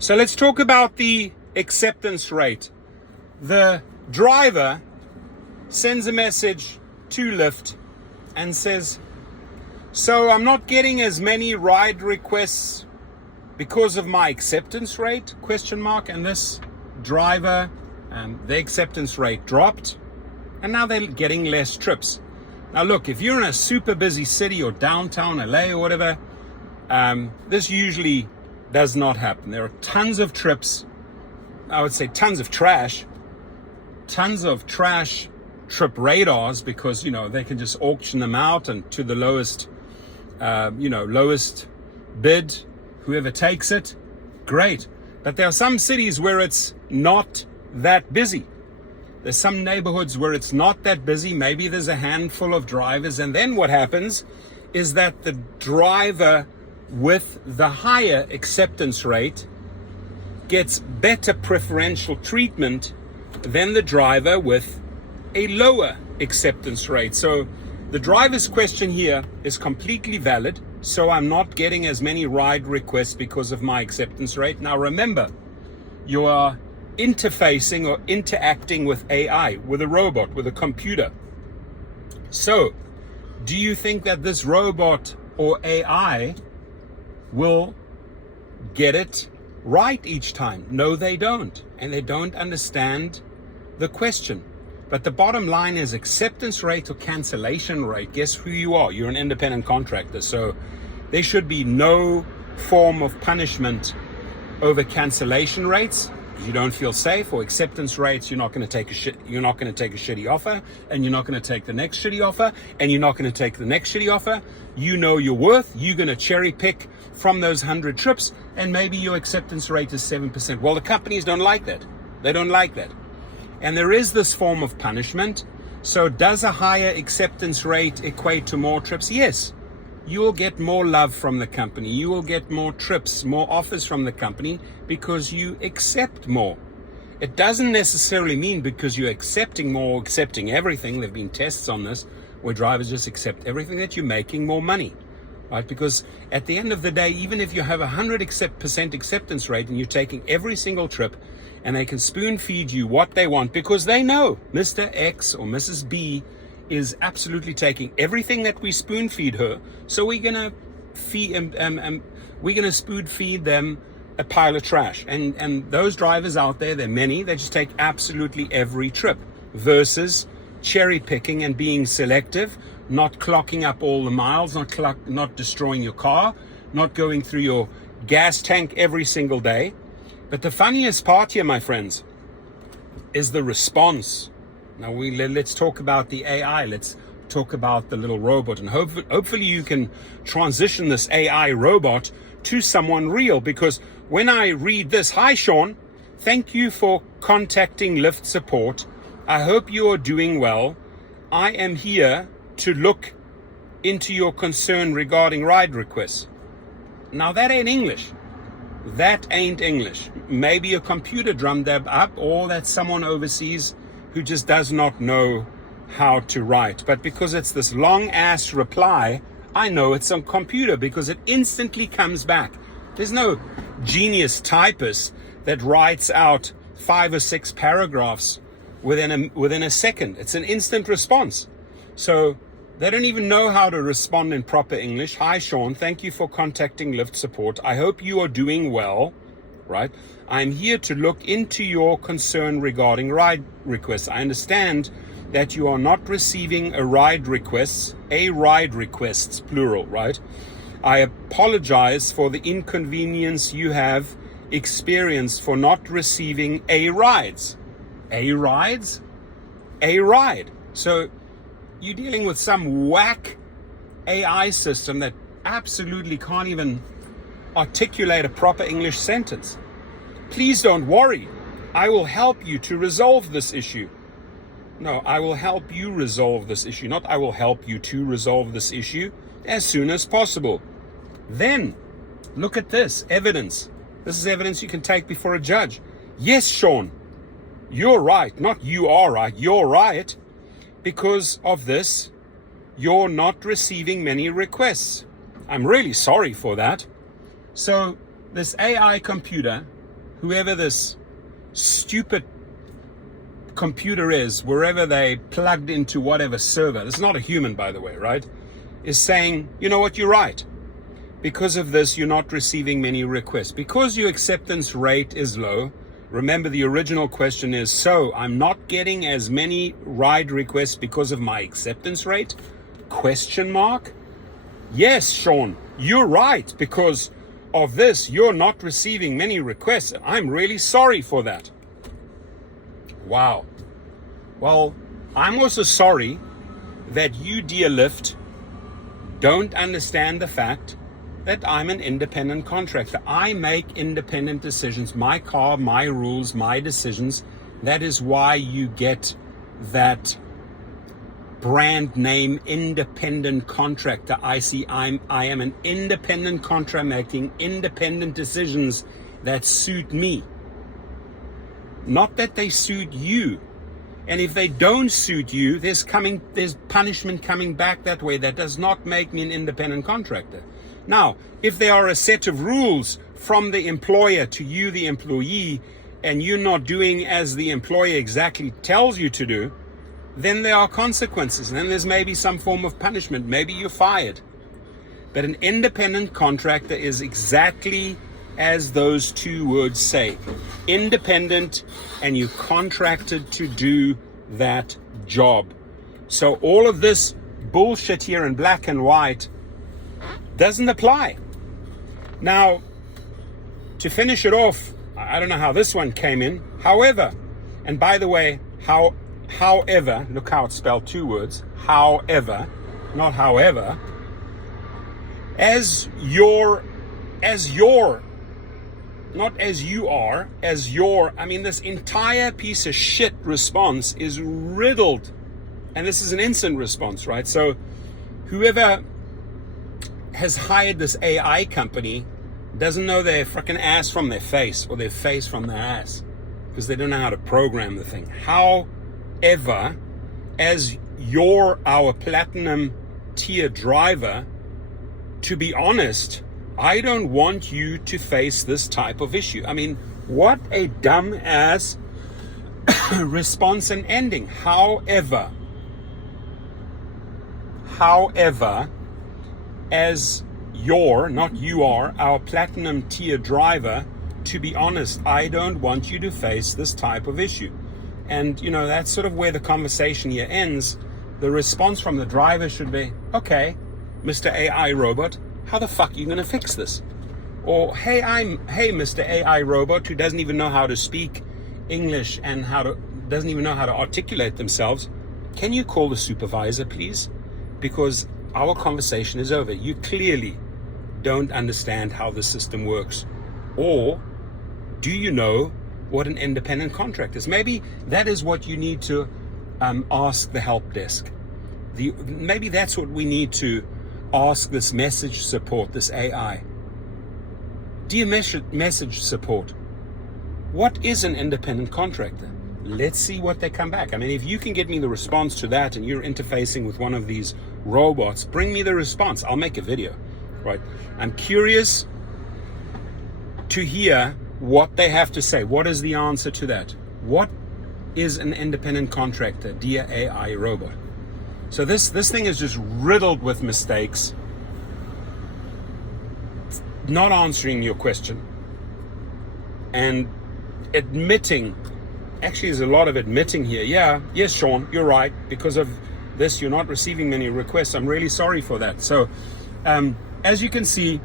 So let's talk about the acceptance rate. The driver sends a message to Lyft and says, so I'm not getting as many ride requests because of my acceptance rate, ? And this driver, the acceptance rate dropped, and now they're getting less trips. Now look, if you're in a super busy city or downtown LA or whatever, this usually does not happen. There are tons of trips, I would say tons of trash trip radars, because they can just auction them out and to the lowest bid, whoever takes it, great. But there are some cities where it's not that busy. There's some neighborhoods where it's not that busy. Maybe there's a handful of drivers, and then what happens is that the driver with the higher acceptance rate gets better preferential treatment than the driver with a lower acceptance rate. So the driver's question here is completely valid. So I'm not getting as many ride requests because of my acceptance rate. Now remember, you are interfacing or interacting with AI, with a robot, with a computer. So do you think that this robot or AI will get it right each time? No, they don't. And they don't understand the question. But the bottom line is acceptance rate or cancellation rate. Guess who you are? You're an independent contractor. So there should be no form of punishment over cancellation rates. You don't feel safe, or acceptance rates. You're not going to take a shitty offer, and you're not going to take the next shitty offer, and you're not going to take the next shitty offer. You know your worth. You're going to cherry pick from those 100 trips, and maybe your acceptance rate is 7%. Well, the companies don't like that. They don't like that. And there is this form of punishment. So does a higher acceptance rate equate to more trips? Yes. You will get more love from the company. You will get more trips, more offers from the company because you accept more. It doesn't necessarily mean because you're accepting more, accepting everything. There have been tests on this where drivers just accept everything, that you're making more money, right? Because at the end of the day, even if you have 100% acceptance rate and you're taking every single trip, and they can spoon feed you what they want because they know Mr. X or Mrs. B is absolutely taking everything that we spoon feed her. So we're gonna spoon feed them a pile of trash. And those drivers out there, there are many, they just take absolutely every trip, versus cherry picking and being selective, not clocking up all the miles, not destroying your car, not going through your gas tank every single day. But the funniest part here, my friends, is the response. Now let's talk about the AI. Let's talk about the little robot, and hopefully you can transition this AI robot to someone real. Because when I read this, hi Sean, thank you for contacting Lyft support. I hope you are doing well. I am here to look into your concern regarding ride requests. Now that ain't English. That ain't English. Maybe a computer drummed that up, or that's someone overseas who just does not know how to write. But because it's this long ass reply, I know it's on computer because it instantly comes back. There's no genius typist that writes out 5 or 6 paragraphs within a second. It's an instant response. So they don't even know how to respond in proper English. Hi, Sean. Thank you for contacting Lyft support. I hope you are doing well, right? I'm here to look into your concern regarding ride requests. I understand that you are not receiving a ride requests, plural, right? I apologize for the inconvenience you have experienced for not receiving a rides. A rides? A ride. So you're dealing with some whack AI system that absolutely can't even articulate a proper English sentence. Please don't worry. I will help you to resolve this issue. No, I will help you resolve this issue. Not I will help you to resolve this issue as soon as possible. Then, look at this evidence. This is evidence you can take before a judge. Yes, Sean, you're right. Not you are right. You're right. Because of this, you're not receiving many requests. I'm really sorry for that. So this AI computer whoever this stupid computer is, wherever they plugged into whatever server, it's not a human, by the way, right, is saying, you know what, you're right. Because of this, you're not receiving many requests. Because your acceptance rate is low, remember the original question is, so I'm not getting as many ride requests because of my acceptance rate? Question mark? Yes, Sean, you're right. Because of this, you're not receiving many requests. I'm really sorry for that. Wow. Well, I'm also sorry that you, dear Lyft, don't understand the fact that I'm an independent contractor. I make independent decisions. My car, my rules, my decisions. That is why you get that brand name, independent contractor. I am an independent contractor making independent decisions that suit me. Not that they suit you. And if they don't suit you, there's punishment coming back that way. That does not make me an independent contractor. Now, if there are a set of rules from the employer to you, the employee, and you're not doing as the employer exactly tells you to do, then there are consequences. And then there's maybe some form of punishment. Maybe you're fired. But an independent contractor is exactly as those two words say. Independent, and you contracted to do that job. So all of this bullshit here in black and white doesn't apply. Now, to finish it off, I don't know how this one came in. However, and by the way, however, look how it's spelled, two words. However, not however. Not as you are, as your, I mean, this entire piece of shit response is riddled. And this is an instant response, right? So whoever has hired this AI company doesn't know their freaking ass from their face, or their face from their ass, because they don't know how to program the thing. However, as our platinum tier driver, to be honest, I don't want you to face this type of issue. I mean, what a dumb ass response and ending. However, as not you are, our platinum tier driver, to be honest, I don't want you to face this type of issue. And, you know, that's sort of where the conversation here ends. The response from the driver should be, okay, Mr. AI robot, how the fuck are you going to fix this? Or, hey, Mr. AI robot who doesn't even know how to speak English and doesn't even know how to articulate themselves. Can you call the supervisor, please? Because our conversation is over. You clearly don't understand how the system works. Or do you know what an independent contract is? Maybe that is what you need to ask the help desk. Maybe that's what we need to ask this message support, this AI. Dear message support, what is an independent contractor? Let's see what they come back. I mean, if you can get me the response to that and you're interfacing with one of these robots, bring me the response. I'll make a video, right? I'm curious to hear what they have to say. What is the answer to that? What is an independent contractor, dear AI robot? So this thing is just riddled with mistakes. Not answering your question. And admitting, actually there's a lot of admitting here. Yes, Sean, you're right. Because of this, you're not receiving many requests. I'm really sorry for that. So as you can see,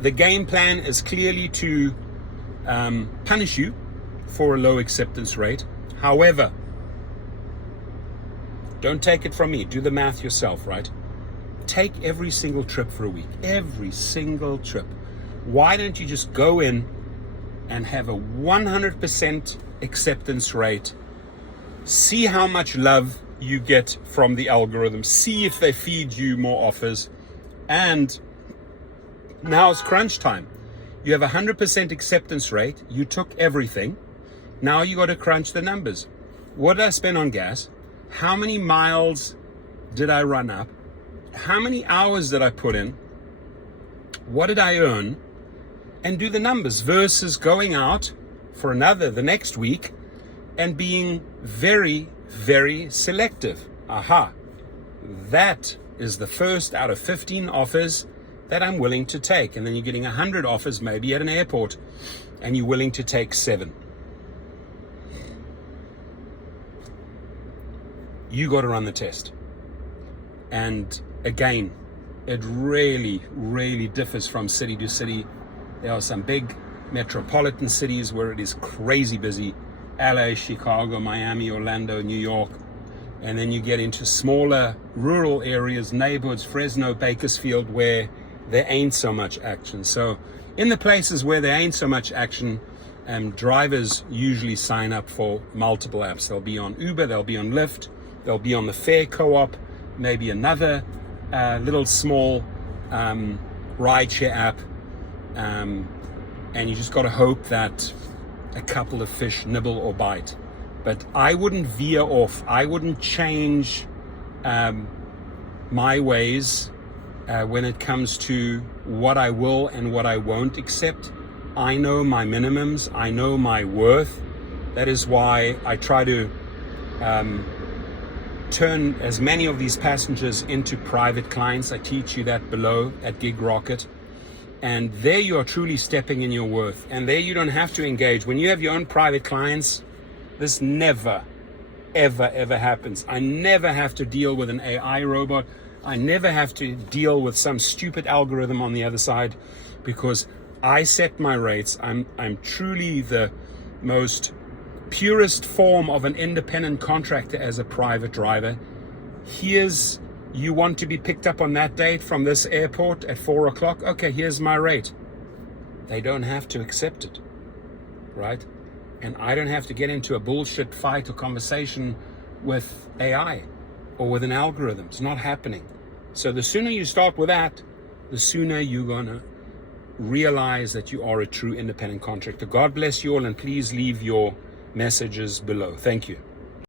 the game plan is clearly to punish you for a low acceptance rate. However, don't take it from me. Do the math yourself, right? Take every single trip for a week. Every single trip. Why don't you just go in and have a 100% acceptance rate? See how much love you get from the algorithm. See if they feed you more offers. And now it's crunch time. You have a 100% acceptance rate. You took everything. Now you got to crunch the numbers. What did I spend on gas? How many miles did I run up? How many hours did I put in? What did I earn? and do the numbers versus going out for the next week and being very, very selective. Aha, that is the first out of 15 offers that I'm willing to take. And then you're getting 100 offers maybe at an airport and you're willing to take 7. You got to run the test. And again, it really, really differs from city to city. There are some big metropolitan cities where it is crazy busy. LA, Chicago, Miami, Orlando, New York. And then you get into smaller rural areas, neighborhoods, Fresno, Bakersfield, where there ain't so much action. So in the places where there ain't so much action, drivers usually sign up for multiple apps. They'll be on Uber, they'll be on Lyft, they'll be on the Fare Co-op, maybe another little small rideshare app. And you just got to hope that a couple of fish nibble or bite. But I wouldn't veer off. I wouldn't change my ways when it comes to what I will and what I won't accept. I know my minimums. I know my worth. That is why I try to turn as many of these passengers into private clients. I teach you that below at Gig Rocket. And there you are truly stepping in your worth. And there you don't have to engage. When you have your own private clients, this never, ever, ever happens. I never have to deal with an AI robot. I never have to deal with some stupid algorithm on the other side because I set my rates. I'm truly the most purest form of an independent contractor as a private driver. You want to be picked up on that date from this airport at 4 o'clock? Okay, here's my rate. They don't have to accept it, right? And I don't have to get into a bullshit fight or conversation with AI or with an algorithm. It's not happening. So the sooner you start with that, the sooner you're going to realize that you are a true independent contractor. God bless you all, and please leave your messages below. Thank you.